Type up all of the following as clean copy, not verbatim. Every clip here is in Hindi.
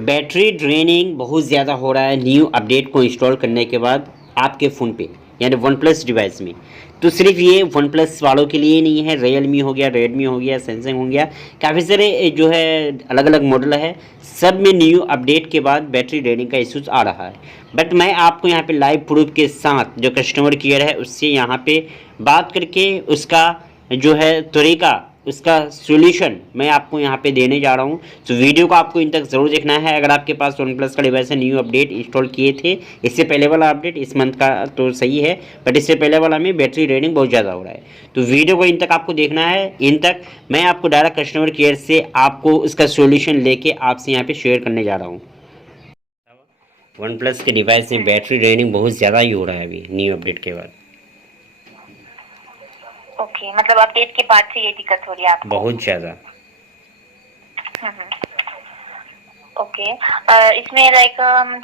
बैटरी ड्रेनिंग बहुत ज़्यादा हो रहा है न्यू अपडेट को इंस्टॉल करने के बाद आपके फ़ोन पे, यानी वन प्लस डिवाइस में। तो सिर्फ ये वन प्लस वालों के लिए नहीं है, रियलमी हो गया, रेडमी हो गया, सैमसंग हो गया, काफ़ी सारे जो है अलग अलग मॉडल है, सब में न्यू अपडेट के बाद बैटरी ड्रेनिंग का इशूज़ आ रहा है। बट मैं आपको यहाँ पे लाइव प्रूफ के साथ जो कस्टमर केयर है उससे यहाँ पे बात करके उसका जो है तरीका, उसका सॉल्यूशन मैं आपको यहाँ पे देने जा रहा हूँ। तो वीडियो को आपको इन तक ज़रूर देखना है। अगर आपके पास वन प्लस का डिवाइस है, न्यू अपडेट इंस्टॉल किए थे, इससे पहले वाला अपडेट इस मंथ का तो सही है, बट इससे पहले वाला में बैटरी ड्रेनिंग बहुत ज़्यादा हो रहा है। तो वीडियो को इन तक आपको देखना है। इन तक मैं आपको डायरेक्ट कस्टमर केयर से आपको उसका सोल्यूशन लेके आपसे यहाँ पे शेयर करने जा रहा हूँ। वन प्लस के डिवाइस में बैटरी ड्रेनिंग बहुत ज़्यादा ही हो रहा है अभी न्यू अपडेट के बाद। ओके, मतलब अपडेट के बाद से ये दिक्कत हो रही है आपको? बहुत ज़्यादा। ओके, इसमें लाइक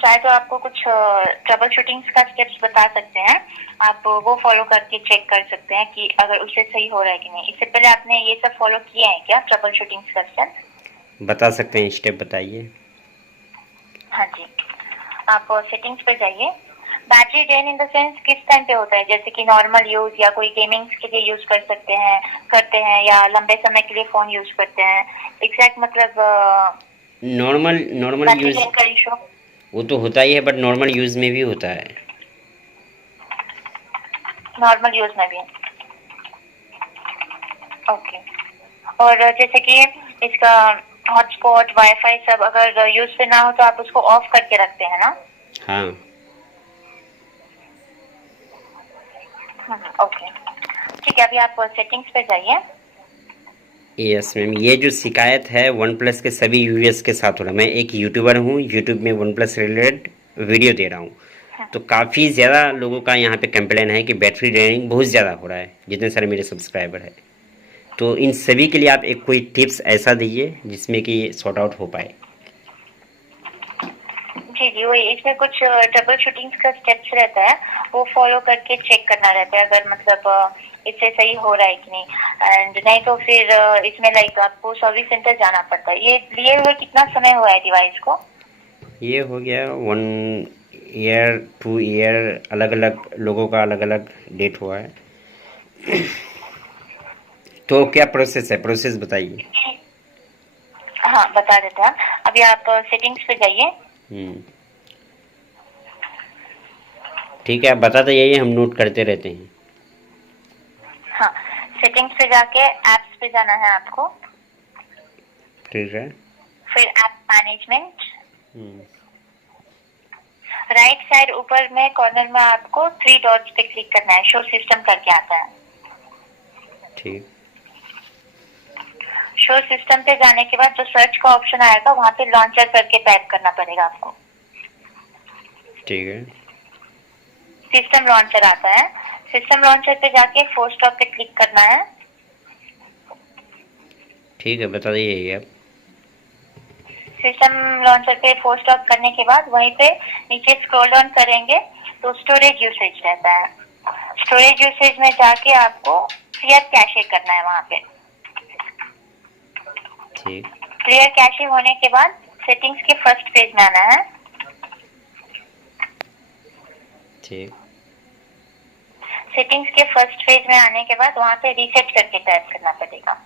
चाहे तो आपको कुछ ट्रबल शूटिंग्स का स्टेप्स बता सकते हैं, आप वो फॉलो करके चेक कर सकते हैं कि अगर उससे सही हो रहा है कि नहीं। इससे पहले आपने ये सब फॉलो किए हैं क्या, ट्रबल शूटिंग्स का स्टेप? बता सकते हैं, स्टेप बताइए। हाँ जी, आप सेटिंग्स पे जाइए। Battery drain in the sense किस टाइम पे होता है, जैसे कि नॉर्मल यूज या कोई गेमिंग्स के लिए यूज कर सकते हैं, करते हैं, या लंबे समय के लिए फोन यूज करते हैं, एग्जैक्ट मतलब normal normal battery use drain का इशू? वो तो होता ही है, बट नॉर्मल यूज़ में भी होता है। नॉर्मल यूज में भी? ओके, और जैसे कि इसका हॉटस्पॉट वाईफाई सब अगर यूज पे ना हो तो आप उसको ऑफ करके रखते हैं ना? हाँ। ओके, ठीक है, अभी आप सेटिंग्स पे जाइए। यस मैम, ये जो शिकायत है वन प्लस के सभी यूजर्स के साथ हो रहा है। मैं एक यूट्यूबर हूँ, यूट्यूब में वन प्लस रिलेटेड वीडियो दे रहा हूँ। तो काफ़ी ज़्यादा लोगों का यहाँ पे कंप्लेन है कि बैटरी ड्रेनिंग बहुत ज़्यादा हो रहा है, जितने सारे मेरे सब्सक्राइबर है। तो इन सभी के लिए आप एक कोई टिप्स ऐसा दीजिए जिसमें कि सॉर्ट आउट हो पाए। जी जी, वही, इसमें कुछ ट्रबल शूटिंग्स का स्टेप्स रहता है, वो फॉलो करके चेक करना रहता है अगर मतलब इससे सही हो रहा है कि नहीं। एंड नहीं तो फिर इसमें लाइक आपको सर्विस सेंटर जाना पड़ता है। ये लिए हुए कितना समय हुआ है डिवाइस को? ये हो गया 1 ईयर 2 ईयर, अलग अलग लोगों का अलग अलग डेट हुआ है। तो क्या प्रोसेस है, प्रोसेस बताइए। हाँ, बता देते हैं। अभी आप सेटिंग्स पे जाइए। ठीक है, आप बताते जाइए, हम नोट करते रहते हैं। हाँ, सेटिंग्स पे जाके एप्स पे जाना है आपको। ठीक है। फिर ऐप मैनेजमेंट, राइट साइड ऊपर में कॉर्नर में आपको 3 डॉट्स पे क्लिक करना है, शो सिस्टम करके आता है। ठीक। शो सिस्टम पे जाने के बाद जो सर्च का ऑप्शन आएगा वहां पे लॉन्चर करके टाइप करना पड़ेगा आपको। ठीक है। सिस्टम लॉन्चर आता है, सिस्टम लॉन्चर पे जाके फोर स्टॉप पे क्लिक करना है। ठीक है, बता दीजिए आप। सिस्टम लॉन्चर पे फोर स्टॉप करने के बाद वहीं पे नीचे स्क्रॉल डाउन करेंगे तो स्टोरेज यूसेज रहता है। स्टोरेज यूसेज में जाके आपको क्लियर कैशे करना है वहां पे। ठीक। क्लियर कैशे होने के बाद सेटिंग्स के फर्स्ट पेज में आना है। ठीक। सेटिंग्स के फर्स्ट पेज में आने के बाद वहां पे रीसेट करके टाइप करना पड़ेगा।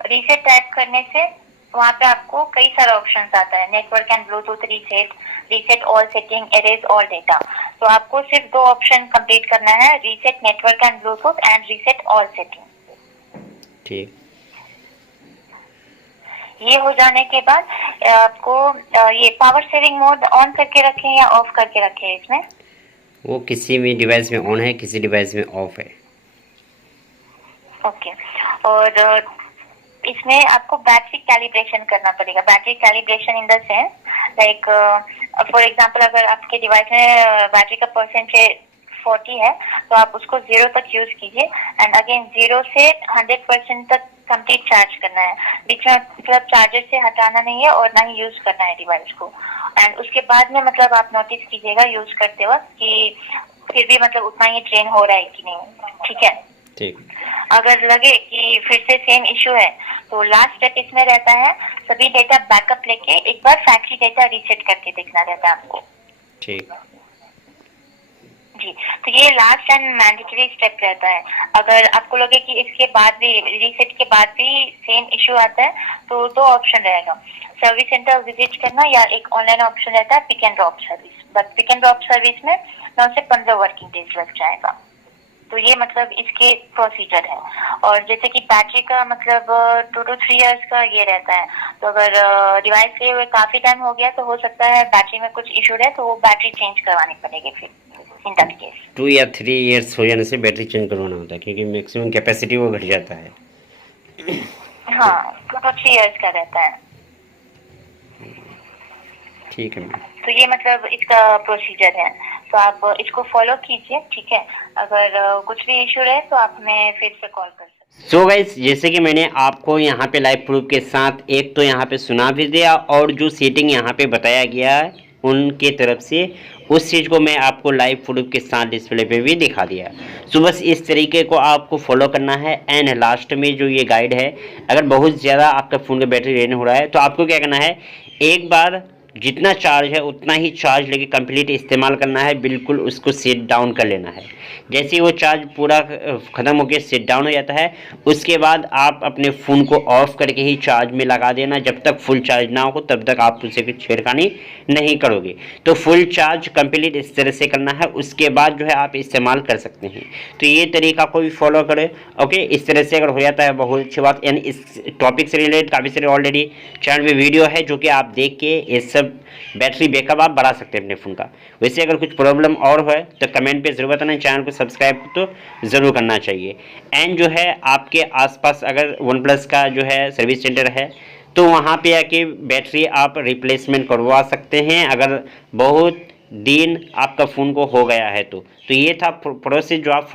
रीसेट टाइप करने से वहां पे आपको कई सारे ऑप्शंस आता है, network and Bluetooth reset, reset all setting, arrays all data. तो आपको सिर्फ 2 ऑप्शन कंप्लीट करना है, reset network and Bluetooth and reset all setting. ठीक। ये हो जाने के बाद आपको ये पावर सेविंग मोड ऑन करके रखें या ऑफ करके रखें इसमें? वो किसी भी डिवाइस में ऑन है, किसी डिवाइस में ऑफ है। ओके, और इसमें आपको बैटरी कैलिब्रेशन करना पड़ेगा। Battery calibration in the sense like for example अगर आपके डिवाइस में बैटरी का परसेंटेज 40 है तो आप उसको 0 तक यूज कीजिए एंड अगेन 0 से 100% तक कंप्लीट चार्ज करना है। बीच में मतलब चार्जर से हटाना नहीं है और ना ही यूज करना है डिवाइस को। एंड उसके बाद में मतलब आप नोटिस कीजिएगा यूज करते वक्त कि फिर भी मतलब उतना ही ड्रेन हो रहा है कि नहीं। ठीक है, ठीक। अगर लगे कि फिर से सेम इशू है, तो लास्ट स्टेप इसमें रहता है सभी डेटा बैकअप लेके एक बार फैक्ट्री डेटा रीसेट करके देखना रहता है आपको। ठीक। जी, तो ये लास्ट एंड मैंडेटरी स्टेप रहता है। अगर आपको लगे कि इसके बाद भी रीसेट के बाद भी सेम इशू आता है तो दो ऑप्शन रहेगा, सर्विस सेंटर विजिट करना या एक ऑनलाइन ऑप्शन रहता है pick and drop service. But pick and drop service में 9 से 15 वर्किंग डेज लग जाएगा। तो ये मतलब इसके प्रोसीजर है। और जैसे कि बैटरी का मतलब 2 to 3 इयर्स का ये रहता है, तो अगर डिवाइस लिए हुए काफी टाइम हो गया तो हो सकता है बैटरी में कुछ इशू रहे, तो वो बैटरी चेंज करवानी पड़ेगी फिर इन दैट केस। 2 या 3 ईयर्स हो जाने से बैटरी चेंज करवाना होता है, क्योंकि मैक्सिमम कैपेसिटी वो घट जाता है। हाँ, 2 to 3 इयर्स का रहता है। ठीक है मैम। तो ये मतलब इसका प्रोसीजर है, तो आप इसको फॉलो कीजिए, ठीक है। अगर कुछ भी इशू रहे तो आप हमें फिर से कॉल कर सकते हैं। सो गाइस, जैसे कि मैंने आपको यहाँ पे लाइव प्रूफ के साथ एक तो यहाँ पे सुना भी दिया, और जो सेटिंग यहाँ पे बताया गया है उनके तरफ से, उस चीज़ को मैं आपको लाइव प्रूफ के साथ डिस्प्ले पे भी दिखा दिया। सो बस इस तरीके को आपको फॉलो करना है। एंड लास्ट में जो ये गाइड है, अगर बहुत ज़्यादा आपका फ़ोन का बैटरी ड्रेन हो रहा है तो आपको क्या करना है, एक बार जितना चार्ज है उतना ही चार्ज लेके कंप्लीट इस्तेमाल करना है, बिल्कुल उसको सेट डाउन कर लेना है। जैसे ही वो चार्ज पूरा ख़त्म होकर सेट डाउन हो जाता है, उसके बाद आप अपने फ़ोन को ऑफ करके ही चार्ज में लगा देना। जब तक फुल चार्ज ना हो तब तक आप उसे कुछ छेड़खानी नहीं करोगे। तो फुल चार्ज कंप्लीट इस तरह से करना है, उसके बाद जो है आप इस्तेमाल कर सकते हैं। तो ये तरीका को भी फॉलो करें। ओके, इस तरह से अगर हो जाता है बहुत अच्छी बात। यानी इस टॉपिक से रिलेटेड काफ़ी सारे ऑलरेडी चैनल पे वीडियो है जो कि आप देख के ये सब बैटरी बैकअप आप बढ़ा सकते हैं अपने फ़ोन का। वैसे अगर कुछ प्रॉब्लम और है तो कमेंट पे ज़रूर बताना, चैनल को सब्सक्राइब तो ज़रूर करना चाहिए। एंड जो है आपके आसपास अगर वन प्लस का जो है सर्विस सेंटर है तो वहाँ पे आके बैटरी आप रिप्लेसमेंट करवा सकते हैं, अगर बहुत दिन आपका फ़ोन को हो गया है तो ये था प्रोसेस जो आप